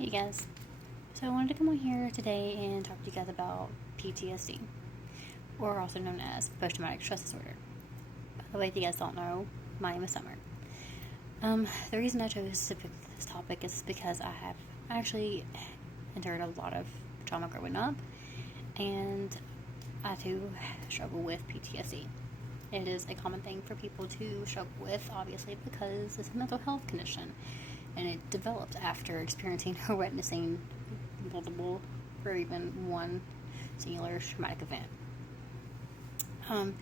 Hey guys, so I wanted to come on here today and talk to you guys about PTSD, or also known as post traumatic stress disorder. By the way, if you guys don't know, my name is Summer. The reason I chose to pick this topic is because I have actually endured a lot of trauma growing up, and I too struggle with PTSD. It is a common thing for people to struggle with, obviously, because it's a mental health condition and it develops after experiencing or witnessing multiple or even one singular traumatic event. And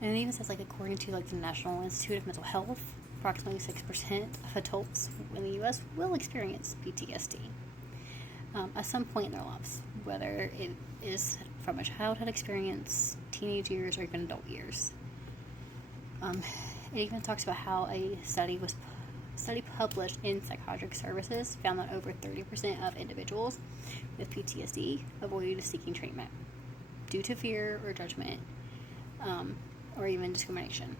it even says, according to the National Institute of Mental Health, approximately 6% of adults in the U.S. will experience PTSD at some point in their lives, whether it is from a childhood experience, teenage years, or even adult years. It even talks about how a study published in Psychiatric Services found that over 30% of individuals with PTSD avoided seeking treatment due to fear or judgment, or even discrimination.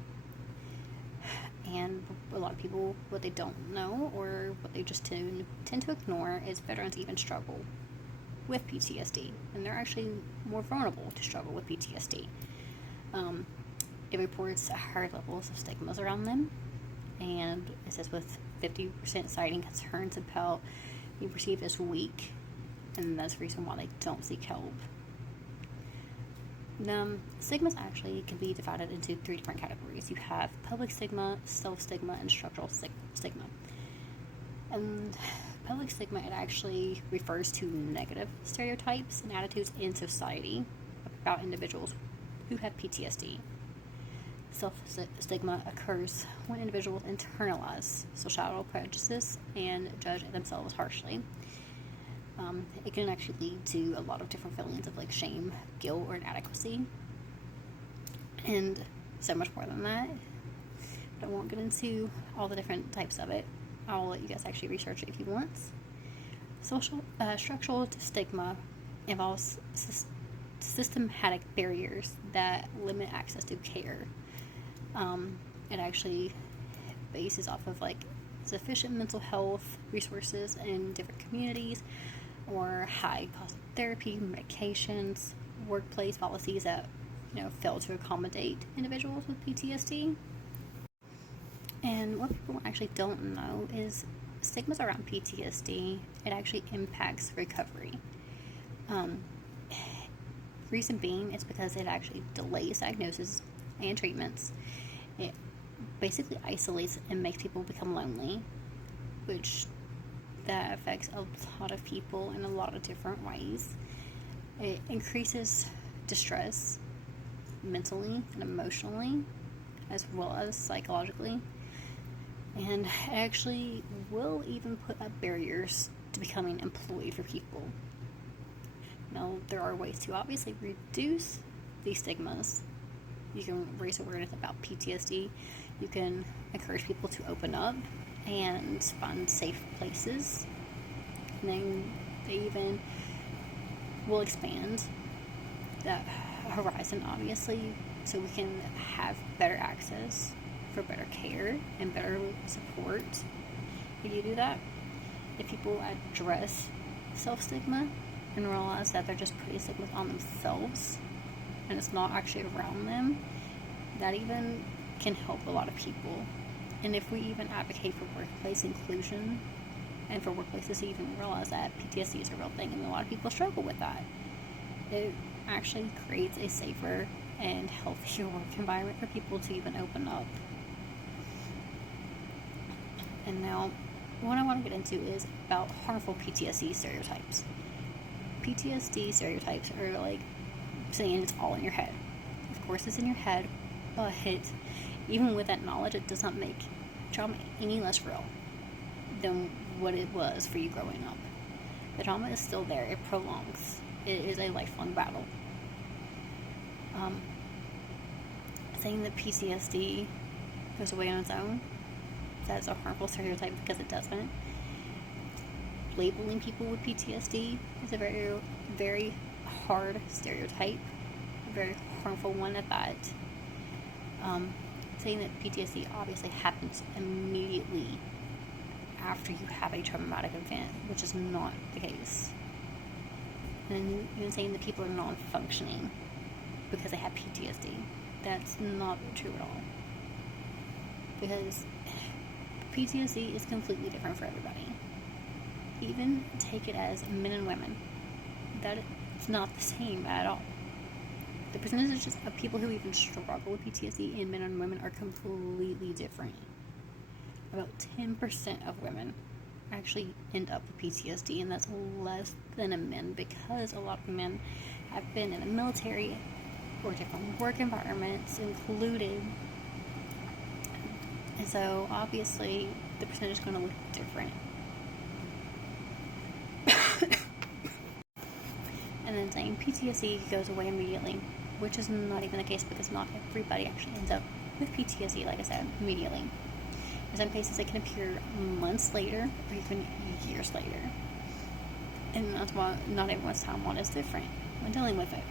And a lot of people, what they don't know or what they just tend to ignore is veterans even struggle with PTSD, and they're actually more vulnerable to struggle with PTSD. It reports higher levels of stigmas around them, and it says with 50% citing concerns about being perceived as weak, and that's the reason why they don't seek help. Stigmas actually can be divided into 3 different categories. You have public stigma, self-stigma, and structural stigma. And public stigma, it actually refers to negative stereotypes and attitudes in society about individuals who have PTSD. Self-stigma occurs when individuals internalize societal prejudices and judge themselves harshly. It can actually lead to a lot of different feelings of shame, guilt, or inadequacy, and so much more than that. But I won't get into all the different types of it. I'll let you guys actually research it if you want. Structural stigma involves systematic barriers that limit access to care. It actually bases off of sufficient mental health resources in different communities, or high cost of therapy, medications, workplace policies that fail to accommodate individuals with PTSD. And what people actually don't know is stigmas around PTSD, it actually impacts recovery. Reason being, it's because it actually delays diagnosis and treatments. It basically isolates and makes people become lonely, which that affects a lot of people in a lot of different ways. It increases distress mentally and emotionally, as well as psychologically, and actually will even put up barriers to becoming employed for people. Now, there are ways to obviously reduce these stigmas. You can raise awareness about PTSD. You can encourage people to open up and find safe places. And then they even will expand that horizon, obviously, so we can have better access for better care and better support. If you do that, if people address self-stigma and realize that they're just putting stigmas on themselves and it's not actually around them, that even can help a lot of people. And if we even advocate for workplace inclusion and for workplaces to even realize that PTSD is a real thing, and a lot of people struggle with that, it actually creates a safer and healthier work environment for people to even open up. And now, what I want to get into is about harmful PTSD stereotypes. PTSD stereotypes are saying it's all in your head. Of course, it's in your head, but even with that knowledge, it does not make trauma any less real than what it was for you growing up. The trauma is still there. It prolongs. It is a lifelong battle. Saying that PTSD goes away on its own, that's a harmful stereotype because it doesn't. Labeling people with PTSD is a very, very hard stereotype, a very harmful one at that. Saying that PTSD obviously happens immediately after you have a traumatic event, which is not the case. And you're saying that people are non-functioning because they have PTSD. That's not true at all. Because PTSD is completely different for everybody. Even take it as men and women. That it's not the same at all. The percentages of people who even struggle with PTSD in men and women are completely different. About 10% of women actually end up with PTSD, and that's less than a men, because a lot of men have been in the military or different work environments included, and so obviously the percentage is going to look different. And then saying PTSD goes away immediately, which is not even the case, because not everybody actually ends up with PTSD, like I said, immediately. In some cases, it can appear months later or even years later. And that's why not everyone's timeline is different when dealing with it.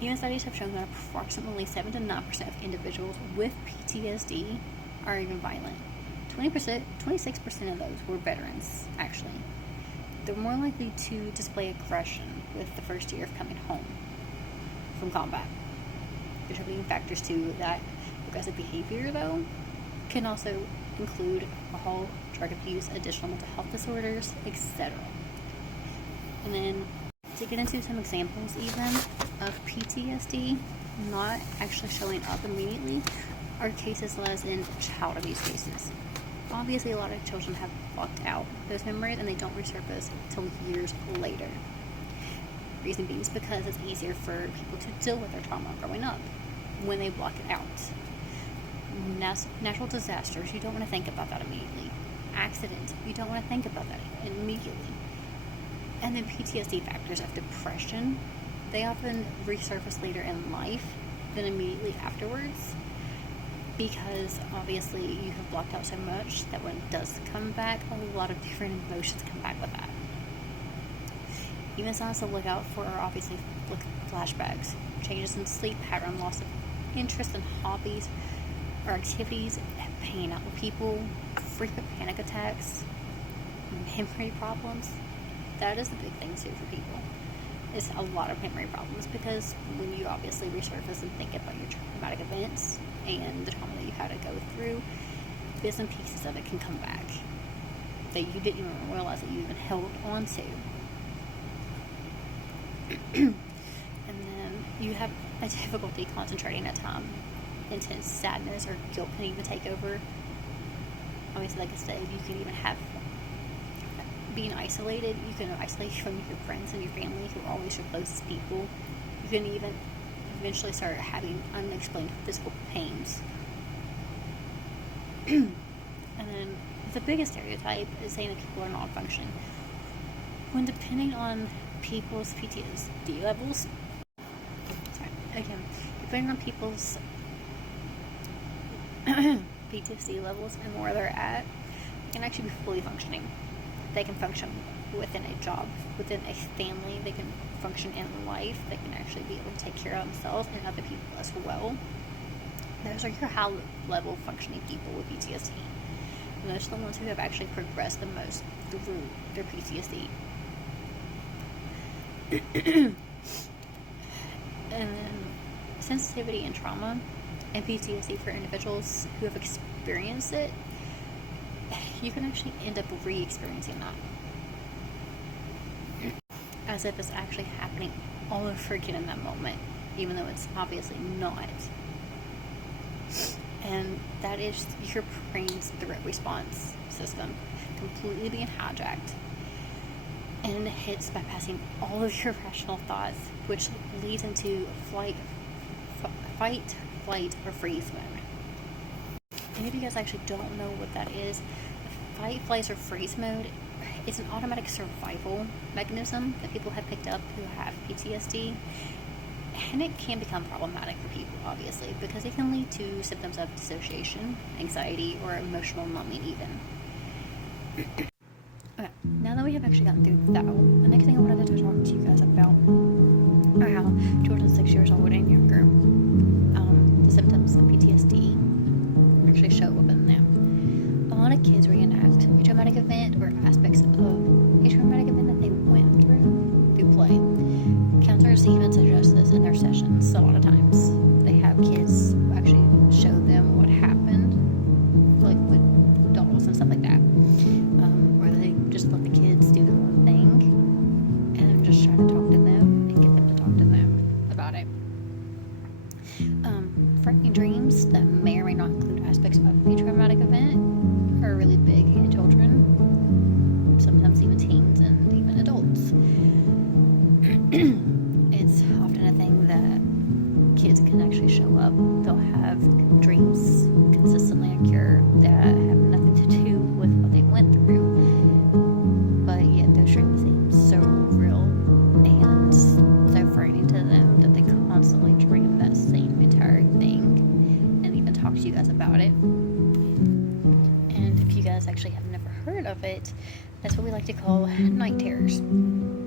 Even studies have shown that approximately 7 to 9% of individuals with PTSD are even violent. 26% of those were veterans, actually. They're more likely to display aggression with the first year of coming home from combat. Contributing factors to that aggressive behavior, though, can also include alcohol, drug abuse, additional mental health disorders, etc. And then to get into some examples even of PTSD not actually showing up immediately are cases as in child abuse cases. Obviously, a lot of children have blocked out those memories and they don't resurface until years later. Reason being is because it's easier for people to deal with their trauma growing up when they block it out. Natural disasters, you don't want to think about that immediately. Accidents, you don't want to think about that immediately. And then PTSD factors of depression, they often resurface later in life than immediately afterwards, because obviously you have blocked out so much that when it does come back, a lot of different emotions come back with that. Even signs to look out for are obviously flashbacks, changes in sleep pattern, loss of interest in hobbies or activities, hanging out with people, frequent panic attacks, memory problems. That is the big thing too for people. It's a lot of memory problems, because when you obviously resurface and think about your traumatic events and the trauma that you had to go through, bits and pieces of it can come back that you didn't even realize that you even held on to. And then you have a difficulty concentrating at time. Intense sadness or guilt can even take over. Obviously, like I said, you can even have being isolated. You can isolate from your friends and your family, who are always your closest people. You can even eventually start having unexplained physical pains. And then the biggest stereotype is saying that people are not functioning, when depending on people's PTSD levels, depending on people's PTSD levels and where they're at, they can actually be fully functioning. They can function within a job, within a family, they can function in life, they can actually be able to take care of themselves and other people as well. Those are your high level functioning people with PTSD. And those are the ones who have actually progressed the most through their PTSD. And then sensitivity and trauma and PTSD for individuals who have experienced it, you can actually end up re-experiencing that as if it's actually happening all over again in that moment, even though it's obviously not. And that is your brain's threat response system completely being hijacked, and it's bypassing all of your rational thoughts, which leads into fight, flight, or freeze mode. And if you guys actually don't know what that is, fight, flight, or freeze mode is an automatic survival mechanism that people have picked up who have PTSD, and it can become problematic for people, obviously, because it can lead to symptoms of dissociation, anxiety, or emotional numbing even. Okay, now that we have actually gotten through that, the next thing I wanted to talk to you guys about are how children 6 years old and younger, the symptoms of PTSD actually show up in them. A lot of kids reenact event or aspects of a traumatic event that they went through play. Counselors even suggest this in their sessions a lot of times. They have kids actually show them what happened, like with dolls and stuff like that. Or they just let the kids do their own thing and just try to talk to them and get them to talk to them about it. Frightening dreams that may or may not include aspects of a traumatic event are really big in children, sometimes even teens and even adults. It's often a thing that kids can actually show up. They'll have dreams consistently occur that have nothing to do with what they went through, but yet those dreams seem so real and so frightening to them that they constantly dream that same entire thing and even talk to you guys about it. And if you guys actually have never heard of it, that's what we like to call night terrors.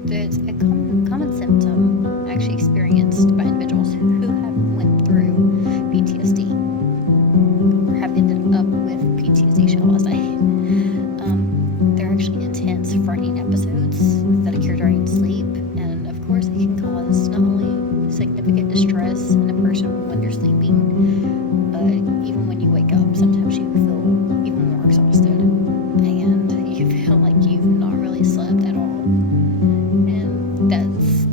It's a common symptom actually experienced by individuals who have went through PTSD or have ended up with PTSD, shall I say. They're actually intense, frightening episodes that occur during sleep, and of course it can cause not only significant distress in a person when they're sleeping, but even when you wake up, sometimes you feel even more exhausted and you feel like you've not really slept at all. And that's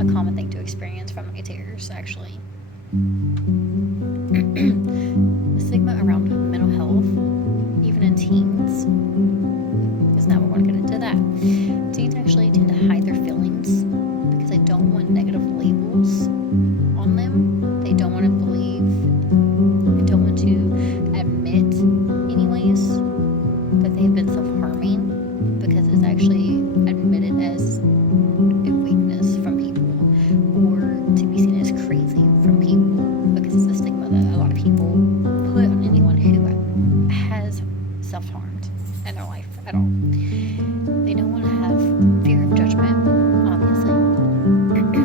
a common thing to experience from night terrors, actually. The stigma around mental health, even in teens, because now we're going to get into that. Teens actually tend to hide their feelings because they don't want negative labels on them. They don't want to believe, they don't want to admit anyways that they've been self-harming, because it's actually admitted as a weakness from people or to be seen as crazy from people, because it's a stigma that a lot of people put on anyone who has self-harmed in their life at all. They don't want to have fear of judgment, obviously.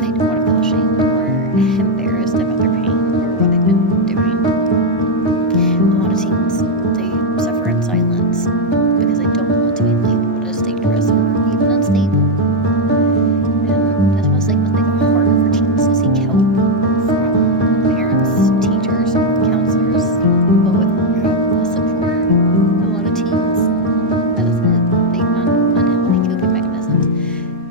They don't want to feel ashamed or embarrassed about their pain or what they've been doing. A lot of teens, they suffer in silence because they don't want to be labeled as dangerous or even unstable. And that's why stigmas make it harder for teens to seek help from parents, teachers, counselors. But without the support, a lot of teens, as I said, they find unhealthy coping mechanisms,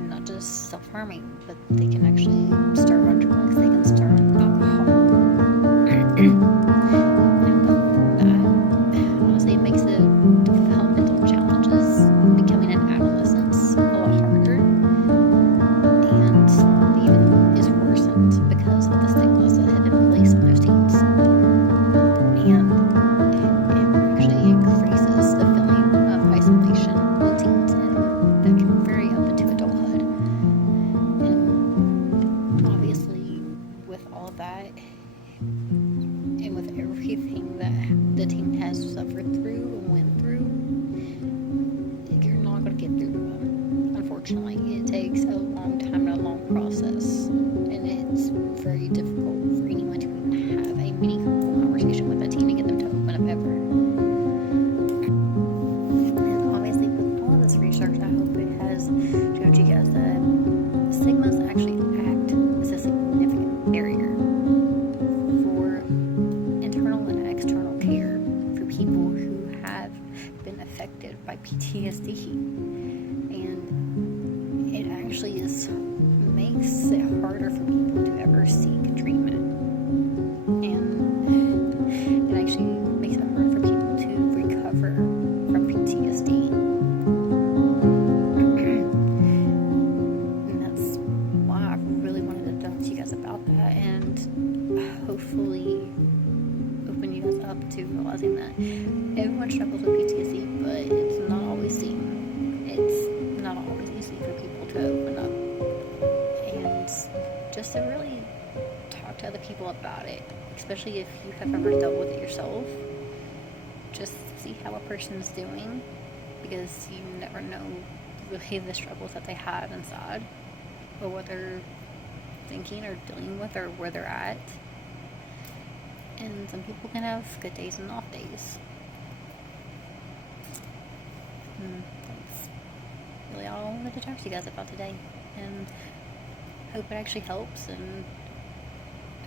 not just self-harming, but they can actually start on drugs, they can start on alcohol. And that, honestly, makes the developmental challenges becoming an adolescence a lot harder, and even is worsened because of the stigmas that have been placed on those teens. And it actually increases the feeling of isolation in teens, and that can vary up into adulthood. And obviously, with all of that, and with everything that the teen has suffered through and went through, you're not going to get through to them. Unfortunately, it takes a long time and a long process, and it's very difficult for anyone to even have a meaningful conversation with a teen and get them to open up ever. And obviously, with all of this research, I hope it has showed you guys that stigmas actually act as a significant barrier for internal and external care for people who have been affected by PTSD. And it actually makes it harder for people to ever seek treatment. And it actually makes it hard for people to recover from PTSD. And that's why I really wanted to talk to you guys about that, and hopefully open you guys up to realizing that everyone struggles with PTSD, but it's not always seen. It's not always easy for people to open up and just to really talk to other people about it, especially if you have ever dealt with it yourself. Just see how a person's doing, because you never know really the struggles that they have inside, or what they're thinking or dealing with, or where they're at. And some people can have good days and off days. really all I wanted to talk to you guys about today. And hope it actually helps and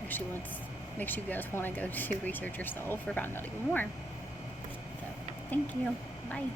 actually makes you guys want to go to research yourself or find out even more. So, thank you. Bye.